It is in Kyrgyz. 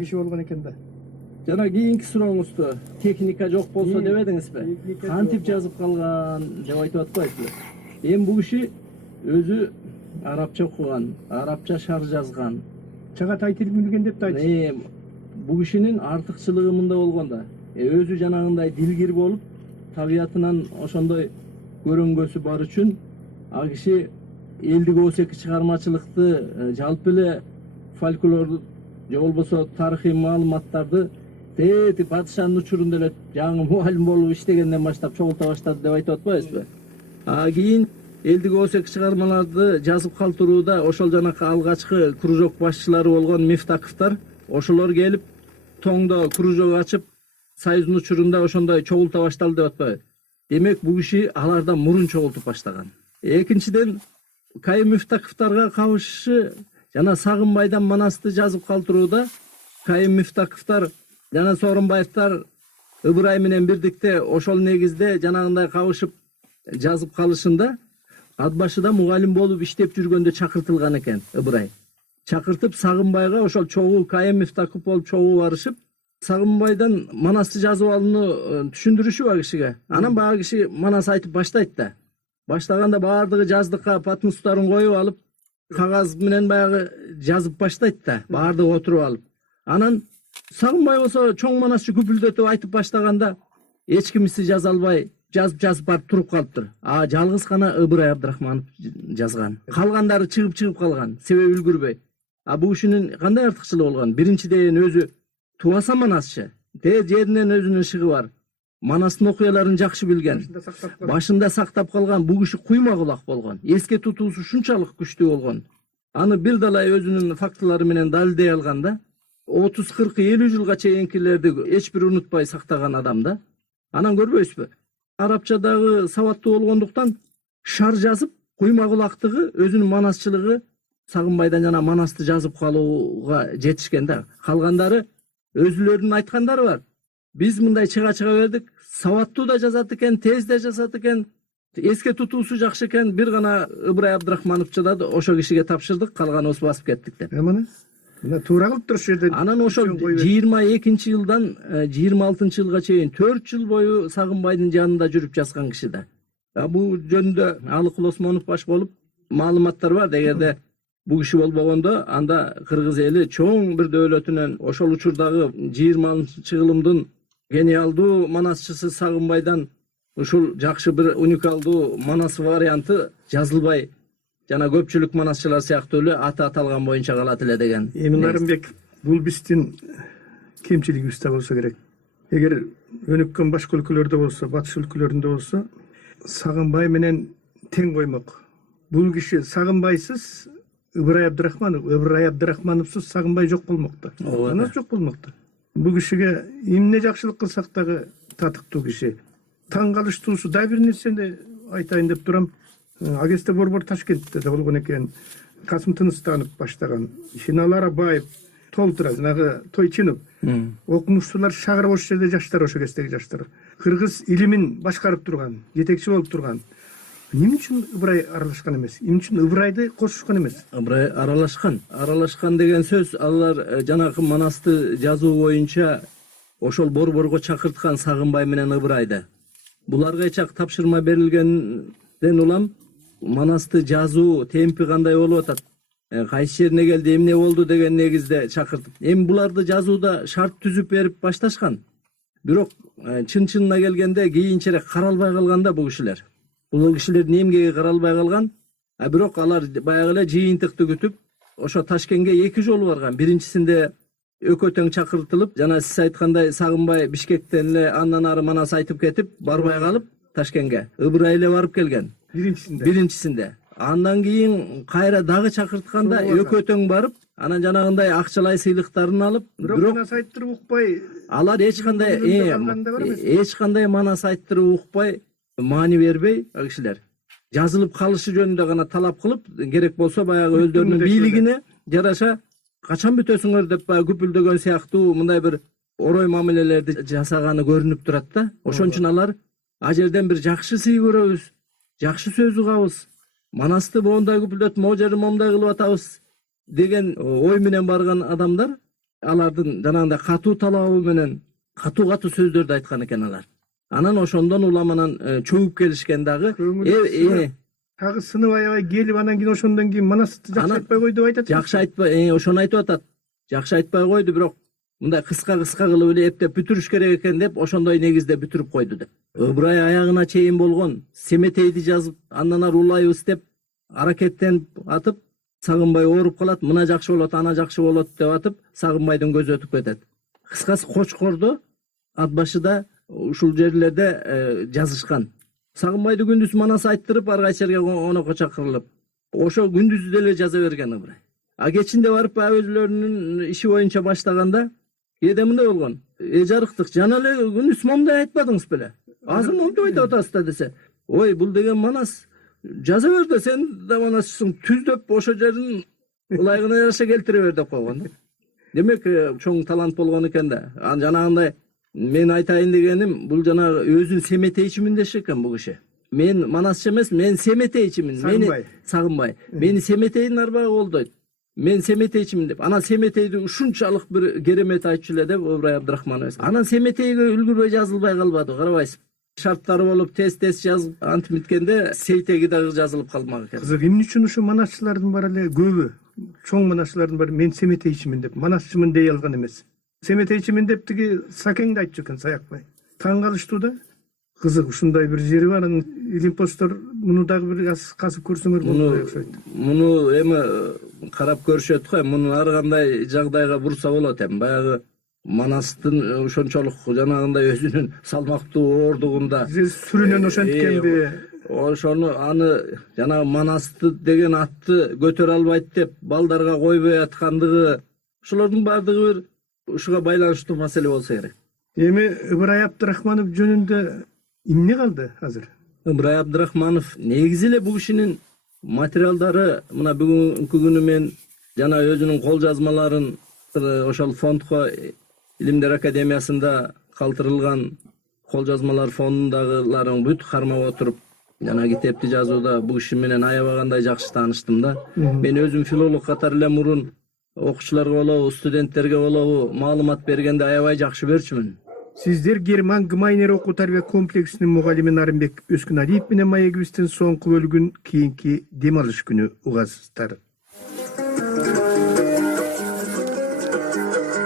kişi болгон экен да. Жана кийинки сурооңузду техника жок болсо деп эдиңизби? Кантип жазып калган деп айтып атпайсызбы? Эми бул киши өзү арабча окуган, арабча шар жазган. Чагатай тилин билген деп да айтты. Бул кишинин артыкчылыгы мында болгон да. Өзү жанагындай дилгир болуп, табиятынан ошондой көрөнгөсү бар үчүн ал киши элдик осеки чыгармачылыкты жалпы эле фольклорду же болбосо тарыхый маалыматтарды тети падышанын учурунда эле жаңы мугалим болуп иштегенден баштап чогулта баштады деп айтып атпайбызбы? Кийин элдик осеки чыгармаларды жазып калтырууда ошол жанакы алгачкы кружок башчылары болгон Мифтаковдор ошолор келип тоңдо кружок ачып союздун учурунда ошондой чогулта башталды деп атпайбы? Демек бул киши алардан мурун чогултуп баштаган. Экинчиден Кайым Мифтаковдорго кабышышы жана Сагынбайдан Манасты жазып калтырууда Кайым Мифтаковдор жана Сооронбаевдор Ыбырай менен бирдикте ошол негизде жанагындай кабышып жазып калышында ат башыда мугалим болуп иштеп жүргөндө чакыртылган экен Ыбырай. Чакыртып Сагынбайга ошол чогуу Кайым Мифтаков болуп чогуу барышып, Сагынбайдан Манасты жазып алууну түшүндүрүшүп ал кишиге. Анан баа киши Манас айтып баштайт да. Баштаганда баардыгы жаздыкка патмустарын коюп алып, кагаз менен баягы жазып баштайт да, баардыгы отуруп алып. Анан Сагынбай болсо чоң Манасчы күпүлдөтүп айтып баштаганда эч кимиси жаза албай жазып барып туруп калыптыр. Жалгыз гана Ыбырай Абдрахманов жазган. Калгандары чыгып калган, себеби үлгүрбөй. Бул кишинин кандай артыкчылыгы болгон? Биринчиден өзү тубаса Манасчы, жеринен өзүнүн ишиги бар. Манастын окуяларын жакшы билген. Башында сактап калган бул киши куйма кулак болгон. Эске тутуусу шунчалык күчтүү болгон. Аны бир далай өзүнүн фактылары менен далилдей алган да. 30, 40, 50 жылга чейинкилерди эч бир унутпай сактаган адам да. Анан көрбөйсүзбү? Арабчадагы сабаттуу болгондуктан шар жазып, куйма кулактыгы, өзүнүн манасчылыгы Сагынбайдан жана Манасты жазып калууга жетишкен да. Калгандары өзүлөрүнүн айткандары бар. Биз мындай чыга бердик, сабаттуу да жазат экен, тез да жазат экен, эске тутуусу жакшы экен, бир гана Ыбырай Абдрахмановчу да ошол кишиге тапшырдык, калганыбыз басып кеттик деп. Мына туура кылыптыр ушул жерде. Анан ошол 22-жылдан 26-жылга чейин 4 жыл бою Сагынбайдын жанында жүрүп жазган киши да. Бул жөнүндө Алыкул Осмонов баш болуп маалыматтар бар. Эгерде бул киши болбогондо, анда кыргыз эли чоң бир дөөлөтүнөн ошол учурдагы 20-кылымдын гениалдуу манасчысы Сагынбайдан ушул жакшы бир уникалдуу манас варианты жазылбай, жана көпчүлүк манасчылар сыяктуу эле аты аталган боюнча калат эле деген. Нарымбек, бул биздин кемчилигибиз да болсо керек. Эгер өнүккөн башка өлкөлөрдө болсо, батыш өлкөлөрүндө болсо, Сагынбай менен тең коймок. Бул киши Сагынбайсыз Ыбырай Абдрахманов, Ыбырай Абдрахмановсуз Сагынбай жок болмокто. Манас жок болмокто. Бул кишиге эмне жакшылык кылсак дагы татыктуу киши. Таң калыштуусу да бир нерсени айтайын деп турам. Агесте Борбор Ташкентте да болгон экен. Касым Тыныстанов баштаган, Шиналар Абаев, толтура, жанагы Тойчинов. Окумуштуулар шагыр бош жерде жаштар, ошо кездеги жаштар. Кыргыз илимин башкарып турган, жетекчи болуп турган. Эмне үчүн Ыбырай аралашкан эмес? Эмне үчүн Ыбырайды кошушкан эмес? Ыбырай аралашкан деген сөз, алар жанагы Манасты жазуу боюнча ошол борборго чакырткан Сагынбай менен Ыбырайды. Буларга эчак тапшырма берилгенден улам Манасты жазуу темпи кандай болуп атат, кайсы жерине келди, эмне болду деген негизде чакыртып. Эми буларды жазууда шарт түзүп берип башташкан. Бирок чын-чынына келгенде кийинчерээк каралбай калганда бул кишилер. Бул кишилердин эмгеги каралбай калган. Бирок алар баягы эле жыйынтыкты күтүп, ошо Ташкентке 2 жолу барган. Биринчисинде өкө тең чакыртылып, жана сиз айткандай Сагынбай Бишкектен эле андан ары Манас айтып кетип, барбай калып Ташкентке. Ыбырай эле барып келген. Биринчисинде. Андан кийин кайра дагы чакыртканда өкө тең барып, анан жанагындай акчалай сыйлыктарын алып, бирок Манас айттырып укпай, алар эч кандай Манас айттырып укпай, маани бербей ал кишилер жазылып калышы жөнүндө гана талап кылып, керек болсо баягы өздөрүнүн бийлигине жараша качан бүтөсүңөр деп баягы күпүлдөгөн сыяктуу мындай бир орой мамилелерди жасаганы көрүнүп турат да. Ошон үчүн алар а жерден бир жакшы сый көрөбүз, жакшы сөз угабыз, Манасты моундай күпүлдөтүп, могу жерди моундай кылып атабыз деген ой менен барган адамдар алардын жанагындай катуу талабы менен катуу сөздөрдү айткан экен алар. Анан ошондон уламанан чөгүп келишкен дагы. Тагы сынып аябай келип, анан кийин ошондон кийин Манасты жакшы айтпай койду деп айтат. Жакшы айтпай, ошону айтып атат. Жакшы айтпай койду, бирок мындай кыска кылып эле эптеп бүтүрүш керек экен деп ошондой негизде бүтүрүп койду деп. Ыбырай аягына чейин болгон Семетейди жазып, андан ары улайбыз деп аракеттенип атып, Сагынбай ооруп калат, мына жакшы болот, ана жакшы болот деп атып, Сагынбайдын көзү өтүп кетет. Кыскасы Кочкордо ат башыда ушул жерлерде жазышкан. Сагынбайды күндүз Манас айттырып, ар кайсы жерге конокко чакырылып, ошо күндүз деле жаза берген Ыбырай. А кечинде барып өзүлөрүнүн иши боюнча баштаганда кээде мындай болгон. Жарыктык, жана эле күндүз момундай айтпадыңыз беле? Азыр момунтип айтып атасыз да десе. Ой, бул деген Манас жаза бер да, сен да Манасчысың, түздөп ошо жерин ылайыгына жараша келтире бер деп койгон. Демек, чоң талант болгон экен да. Жанагындай мен айтайын дегеним, бул жанагы өзүн Семетейчимин деши экен бул киши. Мен Манасчы эмес, мен Семетейчимин. Сагынбай. Мени Семетейдин арбагы колдойт. Мен Семетейчимин деп. Анан Семетейди ушунчалык бир керемет айтчу эле деп Ыбырай Абдрахманов. Анан Семетейге үлгүрбөй жазылбай калбады, карабайсыз. Шарттары болуп тез жазып антип биткенде Сейтеги дагы жазылып калмак экен. Кызык, эмне үчүн ушу Манасчылардын баары эле көбү, чоң Манасчылардын баары мен Семетейчимин деп, Манасчымын дей алган эмес. Семетейчимин деп тиги Сакеңди айтчу экен, Саякбай. Таң калыштуу да. Кызык, ушундай бир жери бар. Анан Илимпостор муну дагы бир касып көрсөңөр болот окшойт. Муну эми карап көрүшөт го, муну ар кандай жагдайга бурса болот эми. Баягы Манастын ошончолук жанагындай өзүнүн салмактуу оордугунда сүрүнөн ошенткенди, ошону аны жанагы Манасты деген атты көтөрө албайт деп балдарга койбой аткандыгы, ошолордун баардыгы бир ушуга байланыштуу маселе болсо керек. Эми Ыбырай Абдрахманов жөнүндө эмне калды азыр? Ыбырай Абдрахманов негизи эле бул кишинин материалдары мына бүгүнкү күнү мен жана өзүнүн кол жазмаларын ошол фондко Илимдер Академиясында калтырылган кол жазмалар фондундагыларын бүт кармап отуруп, жана китепти жазууда бул киши менен аябагандай жакшы тааныштым да. Мен өзүм филолог катары эле мурун окуучуларга болобу, студенттерге болобу маалымат бергенде аябай жакшы берчүмүн. Сиздер Герман Гмайнер окуу тарбия комплексинин мугалими Нарымбек Өскүналиев менен маегибиздин соңку бөлүгүн кийинки дем алыш күнү угасыздар.